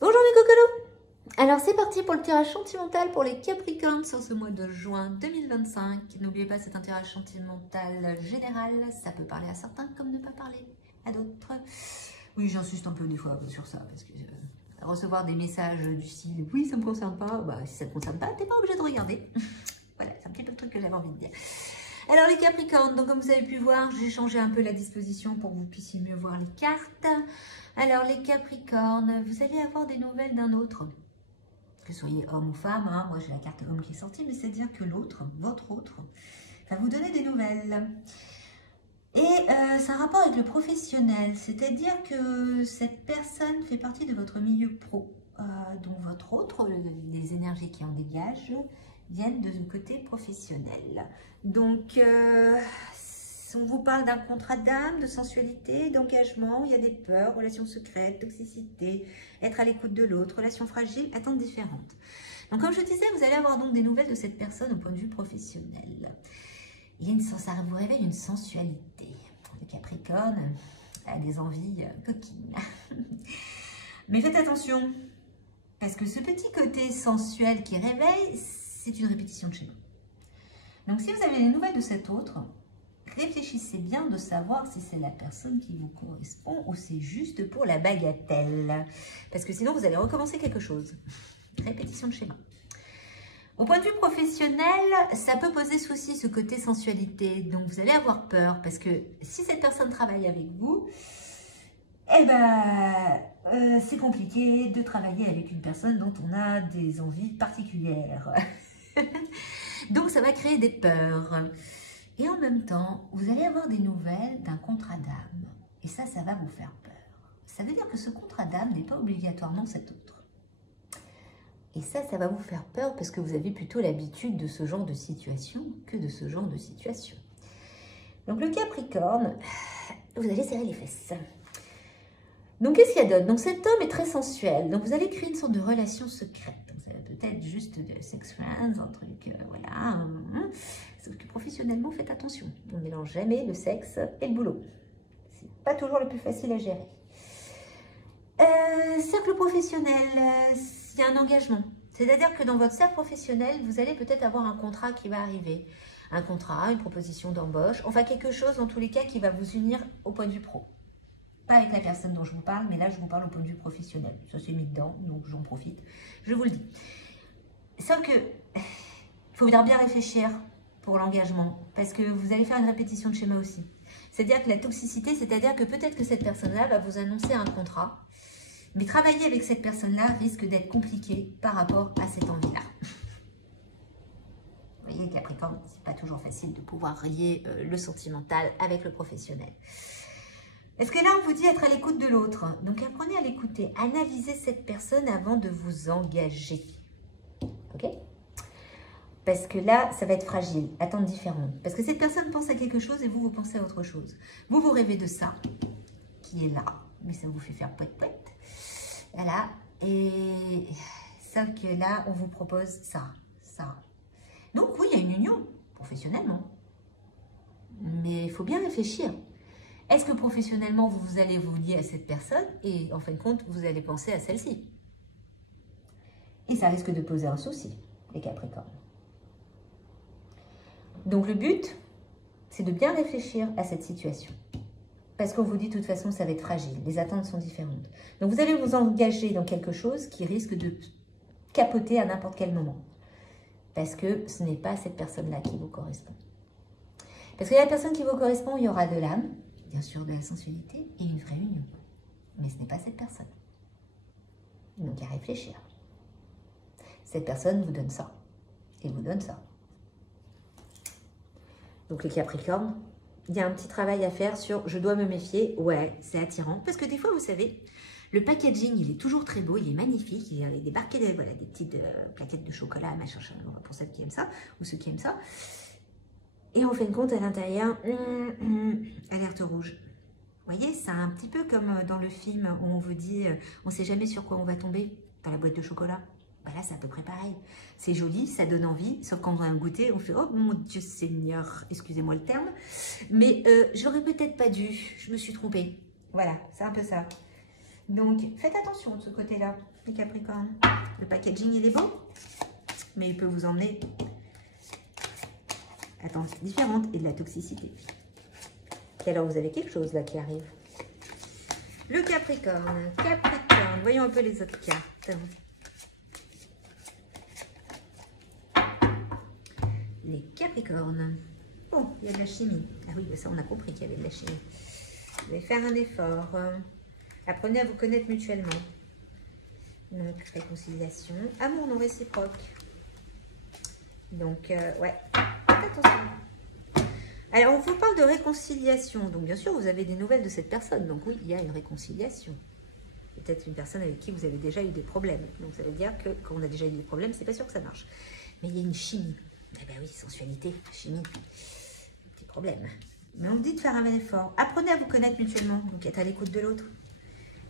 Bonjour mes cocolos. Alors c'est parti pour le tirage sentimental pour les Capricornes sur ce mois de juin 2025. N'oubliez pas, c'est un tirage sentimental général. Ça peut parler à certains comme ne pas parler à d'autres. Oui, j'insiste un peu des fois sur ça parce que recevoir des messages du style « oui, ça ne me concerne pas », bah si ça ne te concerne pas, t'es pas obligé de regarder. Voilà, c'est un petit peu le truc que j'avais envie de dire. Alors les Capricornes, donc comme vous avez pu voir, j'ai changé un peu la disposition pour que vous puissiez mieux voir les cartes. Alors les Capricornes, vous allez avoir des nouvelles d'un autre. Que vous soyez homme ou femme, hein. Moi j'ai la carte homme qui est sortie, mais c'est-à-dire que l'autre, votre autre, va vous donner des nouvelles. Et c'est un rapport avec le professionnel, c'est-à-dire que cette personne fait partie de votre milieu pro. Donc votre autre, les énergies qui en dégagent, viennent de côté professionnel. Donc, on vous parle d'un contrat d'âme, de sensualité, d'engagement, il y a des peurs, relations secrètes, toxicité, être à l'écoute de l'autre, relations fragiles, attentes différentes. Donc, comme je disais, vous allez avoir donc des nouvelles de cette personne au point de vue professionnel. Il y a ça vous réveille une sensualité. Le Capricorne a des envies coquines. Mais faites attention, parce que ce petit côté sensuel qui réveille, c'est une répétition de schéma. Donc, si vous avez les nouvelles de cet autre, réfléchissez bien de savoir si c'est la personne qui vous correspond ou c'est juste pour la bagatelle. Parce que sinon, vous allez recommencer quelque chose. Répétition de schéma. Au point de vue professionnel, ça peut poser souci ce côté sensualité. Donc, vous allez avoir peur parce que si cette personne travaille avec vous, eh ben, c'est compliqué de travailler avec une personne dont on a des envies particulières. Donc, ça va créer des peurs. Et en même temps, vous allez avoir des nouvelles d'un contrat d'âme. Et ça va vous faire peur. Ça veut dire que ce contrat d'âme n'est pas obligatoirement cet autre. Et ça va vous faire peur parce que vous avez plutôt l'habitude de ce genre de situation que de ce genre de situation. Donc, le Capricorne, vous allez serrer les fesses. Donc, qu'est-ce qu'il y a d'autre? Donc, cet homme est très sensuel. Donc, vous allez créer une sorte de relation secrète. Donc, ça va peut-être juste de sex friends, un truc, voilà. Sauf que professionnellement, faites attention. On ne mélange jamais le sexe et le boulot. C'est pas toujours le plus facile à gérer. Cercle professionnel, il y a un engagement. C'est-à-dire que dans votre cercle professionnel, vous allez peut-être avoir un contrat qui va arriver. Un contrat, une proposition d'embauche. Enfin, quelque chose, dans tous les cas, qui va vous unir au point de vue pro. Pas avec la personne dont je vous parle, mais là, je vous parle au point de vue professionnel. Ça s'est mis dedans, donc j'en profite. Je vous le dis. Sauf que, il faut bien réfléchir pour l'engagement, parce que vous allez faire une répétition de schéma aussi. C'est-à-dire que la toxicité, c'est-à-dire que peut-être que cette personne-là va vous annoncer un contrat, mais travailler avec cette personne-là risque d'être compliqué par rapport à cette envie-là. Vous voyez, Capricorne, c'est pas toujours facile de pouvoir relier le sentimental avec le professionnel. Est-ce que là, on vous dit être à l'écoute de l'autre? Donc, apprenez à l'écouter. Analysez cette personne avant de vous engager. OK? Parce que là, ça va être fragile. Attentes différentes. Parce que cette personne pense à quelque chose et vous, vous pensez à autre chose. Vous, vous rêvez de ça, qui est là. Mais ça vous fait faire poète-poète. Voilà. Et sauf que là, on vous propose ça. Donc, oui, il y a une union, professionnellement. Mais il faut bien réfléchir. Est-ce que professionnellement, vous allez vous lier à cette personne et en fin de compte, vous allez penser à celle-ci? Et ça risque de poser un souci, les Capricornes. Donc le but, c'est de bien réfléchir à cette situation. Parce qu'on vous dit de toute façon, ça va être fragile, les attentes sont différentes. Donc vous allez vous engager dans quelque chose qui risque de capoter à n'importe quel moment. Parce que ce n'est pas cette personne-là qui vous correspond. Parce que la personne qui vous correspond, il y aura de l'âme, bien sûr de la sensualité et une vraie union. Mais ce n'est pas cette personne. Donc à réfléchir. Cette personne vous donne ça. Et vous donne ça. Donc les Capricornes, il y a un petit travail à faire sur « je dois me méfier ». Ouais, c'est attirant. Parce que des fois, vous savez, le packaging, il est toujours très beau, il est magnifique. Il y a des barquettes, voilà, des petites plaquettes de chocolat, machin, pour celles qui aiment ça, ou ceux qui aiment ça. Et en fin de compte, à l'intérieur, alerte rouge. Vous voyez, c'est un petit peu comme dans le film où on vous dit on ne sait jamais sur quoi on va tomber dans la boîte de chocolat. Ben là, c'est à peu près pareil. C'est joli, ça donne envie, sauf quand on va un goûter, on fait « Oh mon Dieu Seigneur », excusez-moi le terme, mais j'aurais peut-être pas dû, je me suis trompée. Voilà, c'est un peu ça. Donc, faites attention de ce côté-là, les Capricornes. Le packaging, il est beau, mais il peut vous emmener à tendances différentes et de la toxicité. Et alors, vous avez quelque chose là qui arrive. Le Capricorne, Capricorne, voyons un peu les autres cartes. Les Capricornes. Oh, il y a de la chimie. Ah oui, ça on a compris qu'il y avait de la chimie. Vous allez faire un effort. Apprenez à vous connaître mutuellement. Donc, réconciliation. Amour non réciproque. Donc, ouais, faites attention. Alors, on vous parle de réconciliation. Donc, bien sûr, vous avez des nouvelles de cette personne. Donc, oui, il y a une réconciliation. Peut-être une personne avec qui vous avez déjà eu des problèmes. Donc, ça veut dire que quand on a déjà eu des problèmes, c'est pas sûr que ça marche. Mais il y a une chimie. Eh bien oui, sensualité, chimie. Petit problème. Mais on vous dit de faire un effort. Apprenez à vous connaître mutuellement. Donc, être à l'écoute de l'autre.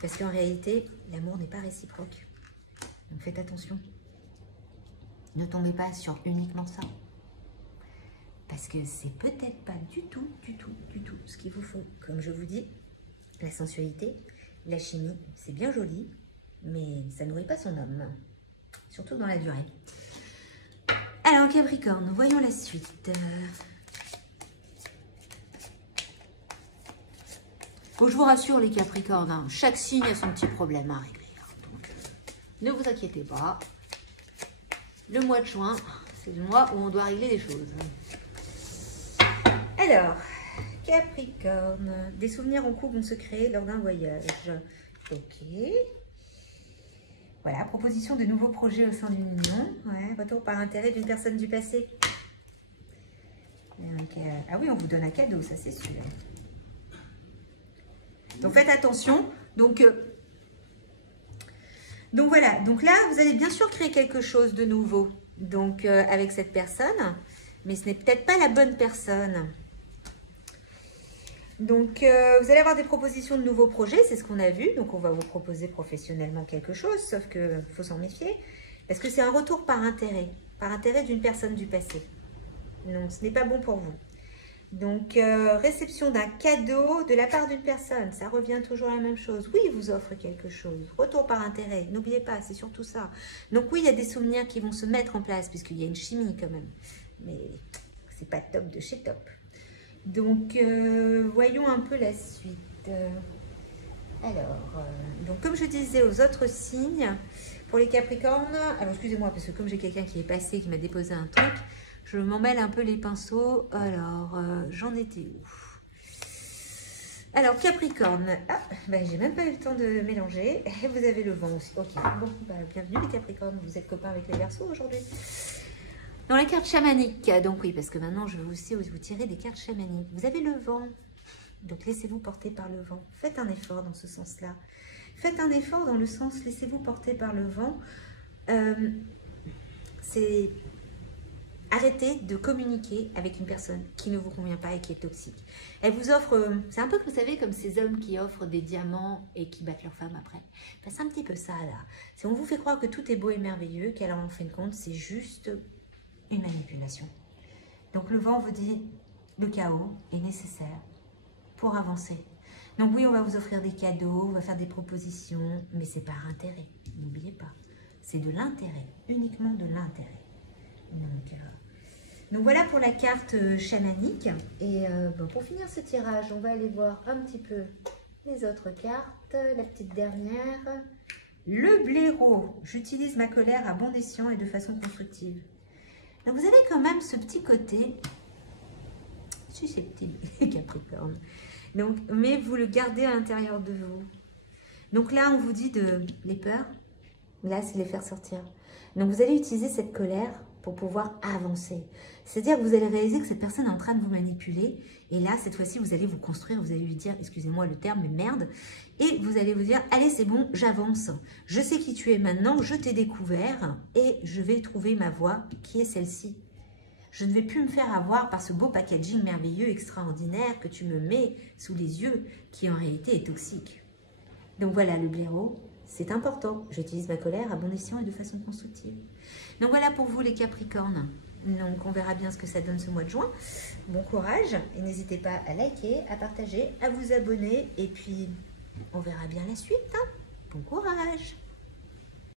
Parce qu'en réalité, l'amour n'est pas réciproque. Donc, faites attention. Ne tombez pas sur uniquement ça. Parce que c'est peut-être pas du tout ce qu'il vous faut. Comme je vous dis, la sensualité, la chimie, c'est bien joli, mais ça nourrit pas son homme. Surtout dans la durée. Alors, Capricorne, voyons la suite. Bon, je vous rassure, les Capricornes, hein, chaque signe a son petit problème à régler. Donc, ne vous inquiétez pas. Le mois de juin, c'est le mois où on doit régler des choses. Alors, Capricorne, des souvenirs en couple vont se créer lors d'un voyage. Ok. Voilà, proposition de nouveaux projets au sein d'une union. Ouais, retour par intérêt d'une personne du passé. Donc, ah oui, on vous donne un cadeau, ça c'est sûr. Donc faites attention. Donc voilà, donc là, vous allez bien sûr créer quelque chose de nouveau. Donc avec cette personne, mais ce n'est peut-être pas la bonne personne. Donc, vous allez avoir des propositions de nouveaux projets, c'est ce qu'on a vu. Donc, on va vous proposer professionnellement quelque chose, sauf qu'il faut s'en méfier. Parce que c'est un retour par intérêt d'une personne du passé. Donc, ce n'est pas bon pour vous. Donc, réception d'un cadeau de la part d'une personne, ça revient toujours à la même chose. Oui, il vous offre quelque chose. Retour par intérêt, n'oubliez pas, c'est surtout ça. Donc, oui, il y a des souvenirs qui vont se mettre en place, puisqu'il y a une chimie quand même. Mais c'est pas top de chez top. Donc, voyons un peu la suite. Alors, donc comme je disais aux autres signes, pour les Capricornes, alors excusez-moi, parce que comme j'ai quelqu'un qui est passé, qui m'a déposé un truc, je m'en mêle un peu les pinceaux. Alors, j'en étais où? Alors, Capricorne, ah, ben, j'ai même pas eu le temps de mélanger. Vous avez le vent aussi. Ok, bon, bah, bienvenue les Capricornes, vous êtes copains avec les Verseaux aujourd'hui. Dans la carte chamanique, donc oui, parce que maintenant je vais aussi vous tirer des cartes chamaniques. Vous avez le vent, donc laissez-vous porter par le vent. Faites un effort dans ce sens-là. Faites un effort dans le sens laissez-vous porter par le vent. C'est arrêtez de communiquer avec une personne qui ne vous convient pas et qui est toxique. Elle vous offre, c'est un peu que vous savez comme ces hommes qui offrent des diamants et qui battent leur femme après. Enfin, c'est un petit peu ça là. C'est on vous fait croire que tout est beau et merveilleux, qu'alors en fin de compte c'est juste une manipulation. Donc le vent vous dit le chaos est nécessaire pour avancer. Donc oui, on va vous offrir des cadeaux, on va faire des propositions, mais c'est par intérêt. N'oubliez pas, c'est de l'intérêt, uniquement de l'intérêt. Donc voilà pour la carte chamanique. Et bon, pour finir ce tirage, on va aller voir un petit peu les autres cartes. La petite dernière. Le blaireau. J'utilise ma colère à bon escient et de façon constructive. Donc vous avez quand même ce petit côté susceptible, Capricorne. Donc, mais vous le gardez à l'intérieur de vous. Donc là, on vous dit de les peurs. Là, c'est les faire sortir. Donc vous allez utiliser cette colère pour pouvoir avancer. C'est-à-dire que vous allez réaliser que cette personne est en train de vous manipuler. Et là, cette fois-ci, vous allez vous construire. Vous allez lui dire, excusez-moi le terme, mais merde. Et vous allez vous dire, allez, c'est bon, j'avance. Je sais qui tu es maintenant, je t'ai découvert et je vais trouver ma voie qui est celle-ci. Je ne vais plus me faire avoir par ce beau packaging merveilleux, extraordinaire que tu me mets sous les yeux, qui en réalité est toxique. Donc voilà, le blaireau, c'est important. J'utilise ma colère à bon escient et de façon constructive. Donc voilà pour vous les Capricornes. Donc on verra bien ce que ça donne ce mois de juin. Bon courage et n'hésitez pas à liker, à partager, à vous abonner et puis on verra bien la suite. Hein. Bon courage!